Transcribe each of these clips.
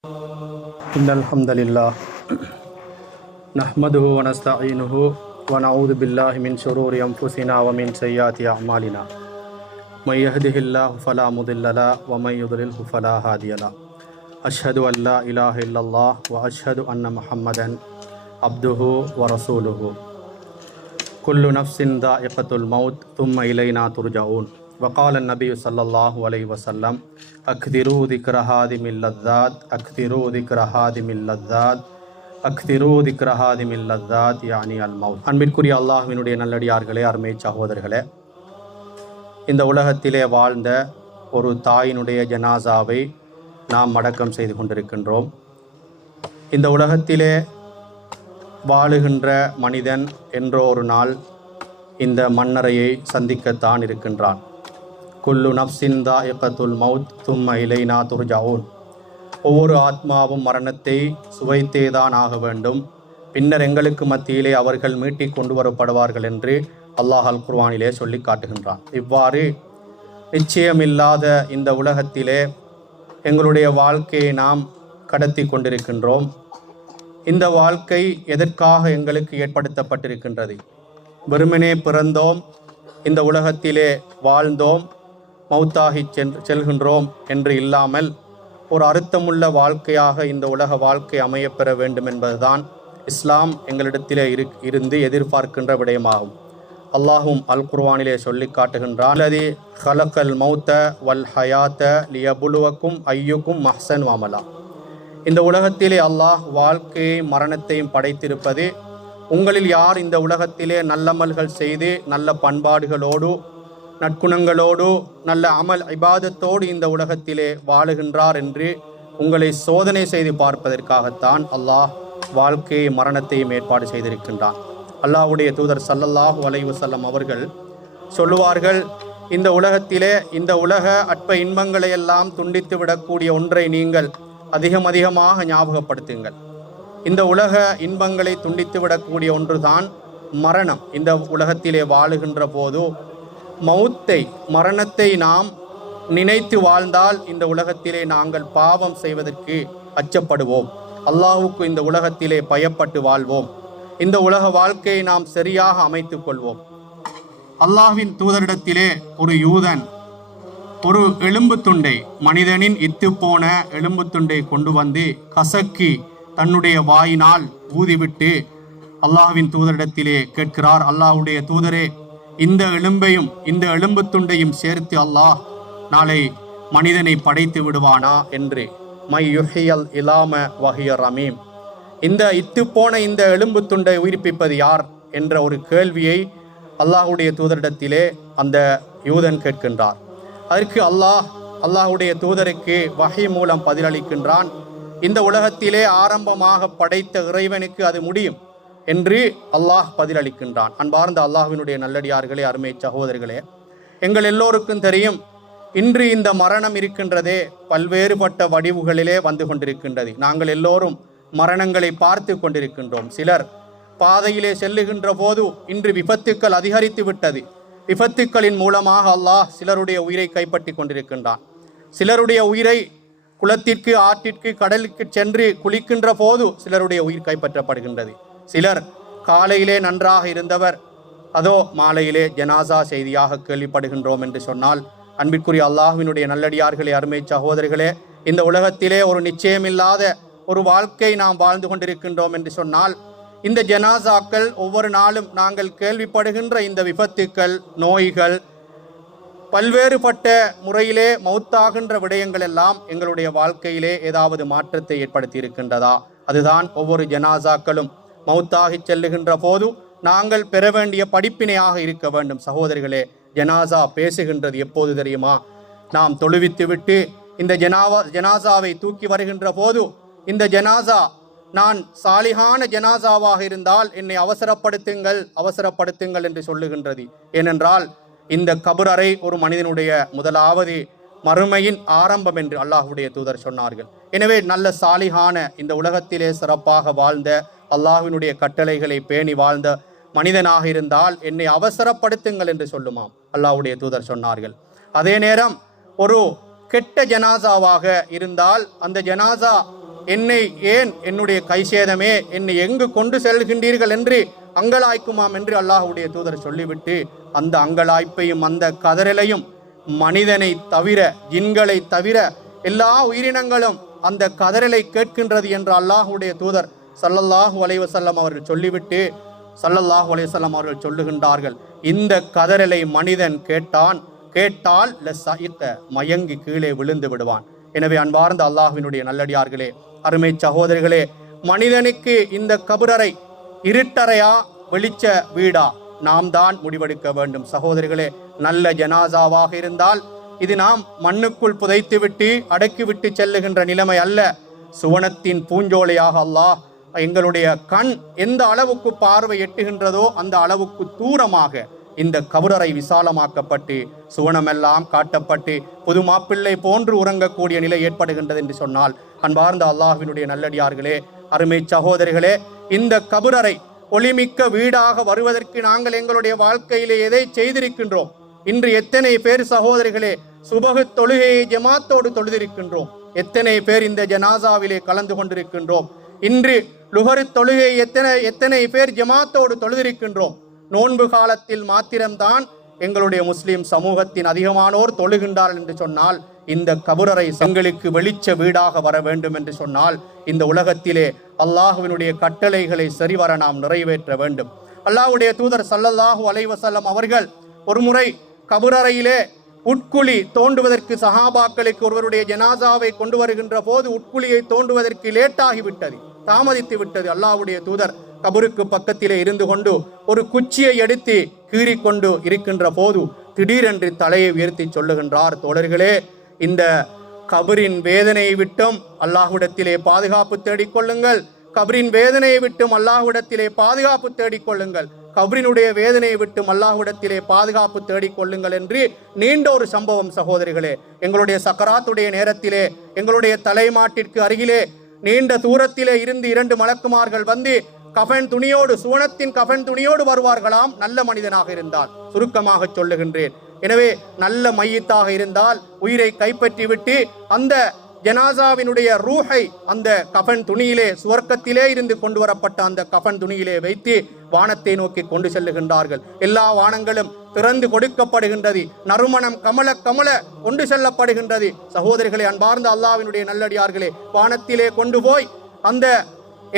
إن الحمد لله نحمده ونستعينه ونعوذ بالله من شرور أنفسنا ومن سيئات أعمالنا. من يهده الله فلا مضل له ومن يضلله فلا هادي له. أشهد أن لا إله إلا الله وأشهد أن محمدا عبده ورسوله. كل نفس ذائقة الموت ثم إلينا ترجعون. வகால நபியு சல்லல்லாஹு அலை வசல்லம் அக்திரு திக்ரஹாதி மில்லத்தாத் அக்திரு திக்ரஹாதி மில்லத்தாத் அக்திரு திக்ரஹாதி மில்லத்தாத் யானி அல் அன்பிற்குரிய அல்லாஹுவினுடைய நல்லடியார்களே அருமை சகோதரர்களே இந்த உலகத்திலே வாழ்ந்த ஒரு தாயினுடைய ஜனாசாவை நாம் அடக்கம் செய்து கொண்டிருக்கின்றோம். இந்த உலகத்திலே வாழுகின்ற மனிதன் என்றோ ஒரு நாள் இந்த மன்னரையை சந்திக்கத்தான் இருக்கின்றான். குல்லு நப்சின் தாயக்கத்துல் மவுத் தும்ம இலைனா துர்ஜாவூன். ஒவ்வொரு ஆத்மாவும் மரணத்தை சுவைத்தேதான் ஆக வேண்டும். பின்னர் எங்களுக்கு மத்தியிலே அவர்கள் மீட்டிக் கொண்டு வரப்படுவார்கள் என்று அல்லாஹ் அல் குர்வானிலே சொல்லி காட்டுகின்றான். இவ்வாறு நிச்சயமில்லாத இந்த உலகத்திலே எங்களுடைய வாழ்க்கையை நாம் கடத்தி கொண்டிருக்கின்றோம். இந்த வாழ்க்கை எதற்காக எங்களுக்கு ஏற்படுத்தப்பட்டிருக்கின்றது? வெறுமனே பிறந்தோம் இந்த உலகத்திலே வாழ்ந்தோம் மௌத்தாகி சென்று செல்கின்றோம் என்று இல்லாமல் ஒரு அர்த்தமுள்ள வாழ்க்கையாக இந்த உலக வாழ்க்கை அமையப்பெற வேண்டும் என்பதுதான் இஸ்லாம் எங்களிடத்திலே இரு இருந்து எதிர்பார்க்கின்ற விடயமாகும். அல்லாஹும் அல் குர்வானிலே சொல்லி காட்டுகின்றான் அல்லது ஹலக்கல் மௌத்த வல் ஹயாத்த லியபுலுவக்கும் ஐயுக்கும் மஹ்சன் வாமலா இந்த உலகத்திலே அல்லாஹ் வாழ்க்கையை மரணத்தையும் படைத்திருப்பது உங்களில் யார் இந்த உலகத்திலே நல்லமல்கள் செய்து நல்ல பண்பாடுகளோடு நற்குணங்களோடு நல்ல அமல் இபாதத்தோடு இந்த உலகத்திலே வாழுகின்றார் என்று உங்களை சோதனை செய்து பார்ப்பதற்காகத்தான் அல்லாஹ் வாழ்க்கையை மரணத்தையும் ஏற்பாடு செய்திருக்கின்றான். அல்லாஹ்வுடைய தூதர் சல்லல்லாஹ் அலைஹி செல்லம் அவர்கள் சொல்லுவார்கள் இந்த உலகத்திலே இந்த உலக அற்ப இன்பங்களை எல்லாம் துண்டித்து விடக்கூடிய ஒன்றை நீங்கள் அதிகம் அதிகமாக ஞாபகப்படுத்துங்கள். இந்த உலக இன்பங்களை துண்டித்து விடக்கூடிய ஒன்றுதான் மரணம். இந்த உலகத்திலே வாழுகின்ற போதோ மௌத்தை மரணத்தை நாம் நினைத்து வாழ்ந்தால் இந்த உலகத்திலே நாங்கள் பாவம் செய்வதற்கு அச்சப்படுவோம். அல்லாஹுக்கு இந்த உலகத்திலே பயப்பட்டு வாழ்வோம். இந்த உலக வாழ்க்கையை நாம் சரியாக அமைத்துக் கொள்வோம். அல்லாஹ்வின் தூதரிடத்திலே ஒரு யூதன் ஒரு எலும்பு துண்டை மனிதனின் இத்து போன எலும்பு துண்டை கொண்டு வந்து கசக்கி தன்னுடைய வாயினால் ஊதிவிட்டு அல்லாஹ்வின் தூதரிடத்திலே கேட்கிறார். அல்லாஹுடைய தூதரே இந்த எலும்பையும் இந்த எலும்பு துண்டையும் சேர்த்து அல்லாஹ் நாளை மனிதனை படைத்து விடுவானா என்று. மை யுஹியல் இலாம வஹிய ரமீம். இந்த இத்து போன இந்த எலும்பு துண்டை உயிர்ப்பிப்பது யார் என்ற ஒரு கேள்வியை அல்லாஹுடைய தூதரிடத்திலே அந்த யூதன் கேட்கின்றார். அதற்கு அல்லாஹ் அல்லாஹுடைய தூதருக்கு வகை மூலம் பதிலளிக்கின்றான். இந்த உலகத்திலே ஆரம்பமாக படைத்த இறைவனுக்கு அது முடியும். என்று அல்லாஹ் பதிலளிக்கின்றான். அன்பார்ந்த அல்லாஹ்வினுடைய நல்லடியார்களே அருமை சகோதரர்களே எங்கள் எல்லோருக்கும் தெரியும் இன்று இந்த மரணம் இருக்கின்றதே பல்வேறுபட்ட வடிவுகளிலே வந்து கொண்டிருக்கின்றது. நாங்கள் எல்லோரும் மரணங்களை பார்த்து கொண்டிருக்கின்றோம். சிலர் பாதையிலே செல்லுகின்ற போது இன்று விபத்துக்கள் அதிகரித்து விட்டது. விபத்துக்களின் மூலமாக அல்லாஹ் சிலருடைய உயிரை கைப்பற்றி கொண்டிருக்கின்றான். சிலருடைய உயிரை குளத்திற்கு ஆற்றிற்கு கடலுக்கு சென்று குளிக்கின்ற போது சிலருடைய உயிர் கைப்பற்றப்படுகின்றது. சிலர் காலையிலே நன்றாக இருந்தவர். அதோ மாலையிலே ஜனாசா செய்தியாக கேள்விப்படுகின்றோம் என்று சொன்னால் அன்பிற்குரிய அல்லாஹுவினுடைய நல்லடியார்களே அருமை சகோதரிகளே இந்த உலகத்திலே ஒரு நிச்சயமில்லாத ஒரு வாழ்க்கை நாம் வாழ்ந்து கொண்டிருக்கின்றோம் என்று சொன்னால் இந்த ஜனாசாக்கள் ஒவ்வொரு நாளும் நாங்கள் கேள்விப்படுகின்ற இந்த விபத்துக்கள் நோய்கள் பல்வேறுபட்ட முறையிலே மௌத்தாகின்ற விடயங்கள் எல்லாம் எங்களுடைய வாழ்க்கையிலே ஏதாவது மாற்றத்தை ஏற்படுத்தி இருக்கின்றதா? அதுதான் ஒவ்வொரு ஜனாசாக்களும் மௌத்தாகி செல்லுகின்ற போது நாங்கள் பெற வேண்டிய படிப்பினையாக இருக்க வேண்டும். சகோதரிகளே ஜனாசா பேசுகின்றது எப்போது தெரியுமா? நாம் தொழுவித்துவிட்டு இந்த ஜனாவா ஜனாசாவை தூக்கி வருகின்ற போது இந்த ஜனாசா நான் சாலிகான ஜனாசாவாக இருந்தால் என்னை அவசரப்படுத்துங்கள் அவசரப்படுத்துங்கள் என்று சொல்லுகின்றது. ஏனென்றால் இந்த கபுரறை ஒரு மனிதனுடைய முதலாவது மறுமையின் ஆரம்பம் என்று அல்லாஹுடைய தூதர் சொன்னார்கள். எனவே நல்ல சாலிகான இந்த உலகத்திலே சிறப்பாக வாழ்ந்த அல்லாஹினுடைய கட்டளைகளை பேணி வாழ்ந்த மனிதனாக இருந்தால் என்னை அவசரப்படுத்துங்கள் என்று சொல்லுமாம் அல்லாஹுடைய தூதர் சொன்னார்கள். அதே நேரம் ஒரு கெட்ட ஜனாசாவாக இருந்தால் அந்த ஜனாசா என்னை ஏன் என்னுடைய கைசேதமே என்னை எங்கு கொண்டு செல்கின்றீர்கள் என்று அங்கலாய்க்குமாம் என்று அல்லாஹுடைய தூதர் சொல்லிவிட்டு அந்த அங்கலாய்ப்பையும் அந்த கதறலையும் மனிதனை தவிர ஜின்களை தவிர எல்லா உயிரினங்களும் அந்த கதறலை கேட்கின்றது என்று அல்லாஹுடைய தூதர் சல்லல்லாஹு அலைவசல்லம் அவர்கள் சொல்லிவிட்டு சல்லல்லாஹு அலைவசல்லம் அவர்கள் சொல்லுகின்றார்கள் இந்த கதறலை மனிதன் கேட்டான் கேட்டால் லசயித்த மயங்கி கீழே விழுந்து விடுவான். எனவே அன்பார்ந்த அல்லாஹுவினுடைய நல்லடியார்களே அருமை சகோதரிகளே மனிதனுக்கு இந்த கபுரறை இருட்டறையா வெளிச்ச வீடா நாம் தான் முடிவெடுக்க வேண்டும். சகோதரிகளே நல்ல ஜனாசாவாக இருந்தால் இது நாம் மண்ணுக்குள் புதைத்துவிட்டு அடக்கிவிட்டு செல்லுகின்ற நிலைமை அல்ல. சுவனத்தின் பூஞ்சோலையாக அல்லாஹ் எங்களுடைய கண் எந்த அளவுக்கு பார்வை எட்டுகின்றதோ அந்த அளவுக்கு தூரமாக இந்த கவுரரை விசாலமாக்கப்பட்டு சுவனமெல்லாம் காட்டப்பட்டு புது மாப்பிள்ளை போன்று உறங்கக்கூடிய நிலை ஏற்படுகின்றது என்று சொன்னால் அன்பார்ந்த அல்லாஹ்வினுடைய நல்லடியார்களே அருமை சகோதரிகளே இந்த கபுரரை ஒளிமிக்க வீடாக வருவதற்கு நாங்கள் எங்களுடைய வாழ்க்கையிலே எதை செய்திருக்கின்றோம்? இன்று எத்தனை பேர் சகோதரிகளே சுபகு தொழுகையை ஜமாத்தோடு தொழுதிருக்கின்றோம். எத்தனை பேர் இந்த ஜனாசாவிலே கலந்து கொண்டிருக்கின்றோம். இன்று லுகரு தொழுகை எத்தனை எத்தனை பேர் ஜமாத்தோடு தொழுதிருக்கின்றோம். நோன்பு காலத்தில் மாத்திரம்தான் எங்களுடைய முஸ்லிம் சமூகத்தின் அதிகமானோர் தொழுகின்றார்கள் என்று சொன்னால் இந்த கபுரரை எங்களுக்கு வெளிச்ச வீடாக வர வேண்டும் என்று சொன்னால் இந்த உலகத்திலே அல்லாஹுவினுடைய கட்டளைகளை சரிவர நாம் நிறைவேற்ற வேண்டும். அல்லாஹுடைய தூதர் சல்லல்லாஹு அலைவசல்லம் அவர்கள் ஒருமுறை கபுரறையிலே உட்குழி தோண்டுவதற்கு சஹாபாக்களுக்கு ஒருவருடைய ஜனாசாவை கொண்டு வருகின்ற போது உட்குழியை தோண்டுவதற்கு லேட்டாகிவிட்டது தாமதித்து விட்டது அல்லாவுடைய தூதர். கபருக்கு பக்கத்திலே இருந்து கொண்டு ஒரு குச்சியை எடுத்து கீறிக்கொண்டு இருக்கின்ற போது திடீரென்று தலையை உயர்த்தி சொல்லுகின்றார் தோழர்களே இந்த கபரின் வேதனையை விட்டும் அல்லாஹ்விடத்திலே பாதுகாப்பு தேடிக்கொள்ளுங்கள். கபரின் வேதனையை விட்டும் அல்லாஹ்விடத்திலே பாதுகாப்பு தேடிக்கொள்ளுங்கள். கபரினுடைய வேதனையை விட்டு அல்லாஹ்விடத்திலே பாதுகாப்பு தேடிக்கொள்ளுங்கள் என்று நீண்ட ஒரு சம்பவம் சகோதரிகளே. எங்களுடைய சக்கராத்துடைய நேரத்திலே எங்களுடைய தலைமாட்டிற்கு அருகிலே நீண்ட தூரத்திலே இருந்து இரண்டு மலக்குமார்கள் வந்து கஃபன் துணியோடு சுவனத்தின் கஃபன் துணியோடு வருவார்களாம். நல்ல மனிதனாக இருந்தால் சுருக்கமாக சொல்லுகின்றேன். எனவே நல்ல மையத்தாக இருந்தால் உயிரை கைப்பற்றி விட்டு அந்த ஜனாசாவினுடைய ரூஹை அந்த கஃன் துணியிலே சுவர்க்கத்திலே இருந்து கொண்டு வரப்பட்ட அந்த கஃன் துணியிலே வைத்து வானத்தை நோக்கி கொண்டு செல்லுகின்றார்கள். எல்லா வானங்களும் திறந்து கொடுக்கப்படுகின்றது. நறுமணம் கமல கமல கொண்டு செல்லப்படுகின்றது. சகோதரிகளை அன்பார்ந்த அல்லாவினுடைய நல்லடியார்களே வானத்திலே கொண்டு போய் அந்த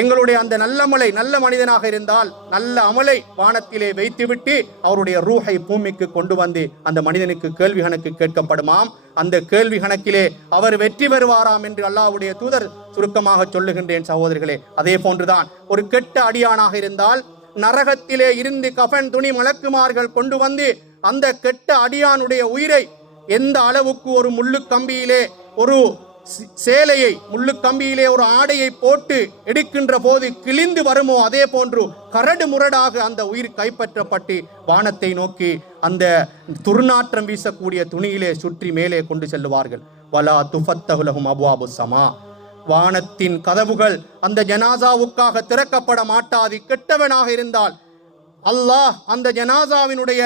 எங்களுடைய அந்த நல்ல மலை நல்ல மனிதனாக இருந்தால் நல்ல அமலை வானத்திலே வைத்துவிட்டு அவருடைய ரூஹை பூமிக்கு கொண்டு வந்து அந்த மனிதனுக்கு கேள்வி கணக்கு கேட்கப்படுமாம். அந்த கேள்வி கணக்கிலே அவர் வெற்றி பெறுவாராம் என்று அல்லாவுடைய தூதர் சுருக்கமாக சொல்லுகின்றேன் சகோதரிகளே. அதே போன்றுதான் ஒரு கெட்ட அடியானாக இருந்தால் நரகத்திலே இருந்து கஃன் துணி மலக்குமார்கள் கொண்டு வந்து அந்த கெட்ட அடியானுடைய உயிரை எந்த அளவுக்கு ஒரு முள்ளு கம்பியிலே ஒரு சேலையை முள்ளு கம்பியிலே ஒரு ஆடையை போட்டு எடுக்கின்ற போது கிழிந்து வருமோ அதே போன்று கரடு முரடாக அந்த உயிர் கைப்பற்றப்பட்டு வானத்தை நோக்கி அந்த துர்நாற்றம் வீசக்கூடிய துணியிலே சுற்றி மேலே கொண்டு செல்லுவார்கள். வலா துஃபத்தகுலகும் அபுவாபு சமா வானத்தின் கதவுகள் அந்த ஜனாசாவுக்காக திறக்கப்பட மாட்டாது. கெட்டவனாக இருந்தால் அல்லாஹ் அந்த ஜனாசாவினுடைய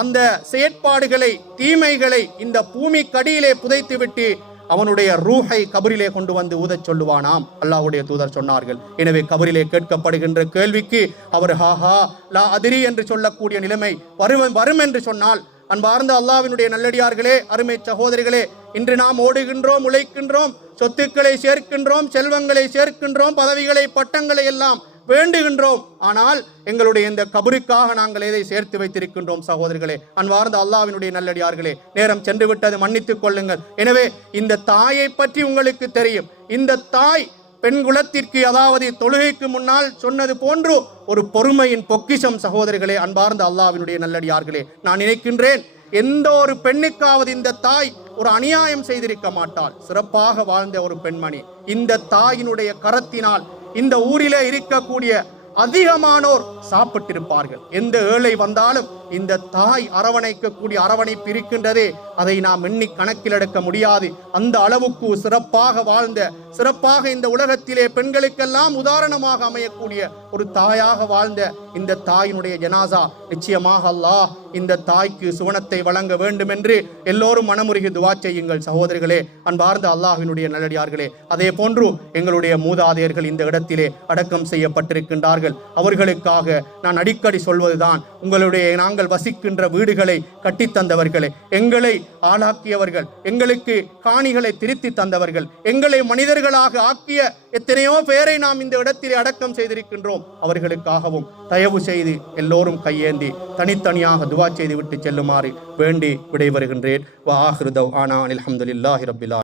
அந்த செயற்பாடுகளை தீமைகளை இந்த பூமி கடியிலே புதைத்துவிட்டு அவனுடைய ரூஹை கபரிலே கொண்டு வந்து ஊதச் சொல்லுவானாம். அல்லாஹுடைய தூதர் சொன்னார்கள். எனவே கபரிலே கேட்கப்படுகின்ற கேள்விக்கு அவர் ஹாஹா லா அதிரி என்று சொல்லக்கூடிய நிலைமை வரும் வரும் என்று சொன்னால் அன்பார்ந்த அல்லாவினுடைய நல்லடியார்களே அருமை சகோதரிகளே இன்று நாம் ஓடுகின்றோம் உழைக்கின்றோம் சொத்துக்களை சேர்க்கின்றோம் செல்வங்களை சேர்க்கின்றோம் பதவிகளை பட்டங்களை எல்லாம் வேண்டுகின்றோம். ஆனால் எங்களுடைய இந்த கபருக்காக நாங்கள் எதை சேர்த்து வைத்திருக்கின்றோம் சகோதரிகளே? அன்பார்ந்த அல்லாவினுடைய நல்லடியார்களே நேரம் சென்று விட்டது மன்னித்துக் கொள்ளுங்கள். எனவே இந்த தாயை பற்றி உங்களுக்கு தெரியும். இந்த தாய் பெண் குலத்திற்கு அதாவது தொழுகைக்கு முன்னால் சொன்னது போன்று ஒரு பொறுமையின் பொக்கிஷம் சகோதரிகளே அன்பார்ந்த அல்லாவினுடைய நல்லடியார்களே. நான் நினைக்கின்றேன் எந்த ஒரு பெண்ணுக்காவது இந்த தாய் ஒரு அநியாயம் செய்திருக்க மாட்டாள். சிறப்பாக வாழ்ந்த ஒரு பெண்மணி. இந்த தாயினுடைய கரத்தினால் இந்த ஊரிலே இருக்கக்கூடிய அதிகமானோர் சாப்பிட்டிருப்பார்கள். எந்த ஏழை வந்தாலும் இந்த தாய் அரவணைக்கக்கூடிய அரவணைப்பு இருக்கின்றதே அதை நாம் எண்ணி கணக்கில் எடுக்க முடியாது. அந்த அளவுக்கு சிறப்பாக வாழ்ந்த சிறப்பாக இந்த உலகத்திலே பெண்களுக்கெல்லாம் உதாரணமாக அமையக்கூடிய ஒரு தாயாக வாழ்ந்த இந்த தாயினுடைய ஜனாசா. நிச்சயமாக அல்லாஹ் இந்த தாய்க்கு சுவனத்தை வழங்க வேண்டும் என்று எல்லோரும் மனமுருகி துவா செய்யுங்கள். சகோதரிகளே அன்பார்ந்த அல்லாஹினுடைய நல்லடியார்களே அதே போன்று எங்களுடைய மூதாதையர்கள் இந்த இடத்திலே அடக்கம் செய்யப்பட்டிருக்கின்றார்கள். அவர்களுக்காக நான் அடிக்கடி சொல்வதுதான் உங்களுடைய நாங்கள் வசிக்கின்ற வீடுகளை கட்டித்தந்தவர்களே எங்களை ஆளாக்கியவர்கள் எங்களுக்கு காணிகளை திருத்தி தந்தவர்கள் எங்களை மனிதர்களாக ஆக்கிய எத்தனையோ பேரை நாம் இந்த இடத்திலே அடக்கம் செய்திருக்கின்றோம். அவர்களுக்காகவும் தயவு செய்து எல்லோரும் கையேந்தி தனித்தனியாக துவா செய்து விட்டு செல்லுமாறு வேண்டி விடைபெறுகின்றேன். வா ஆனா அலமதுல்லாஹி ரபிலா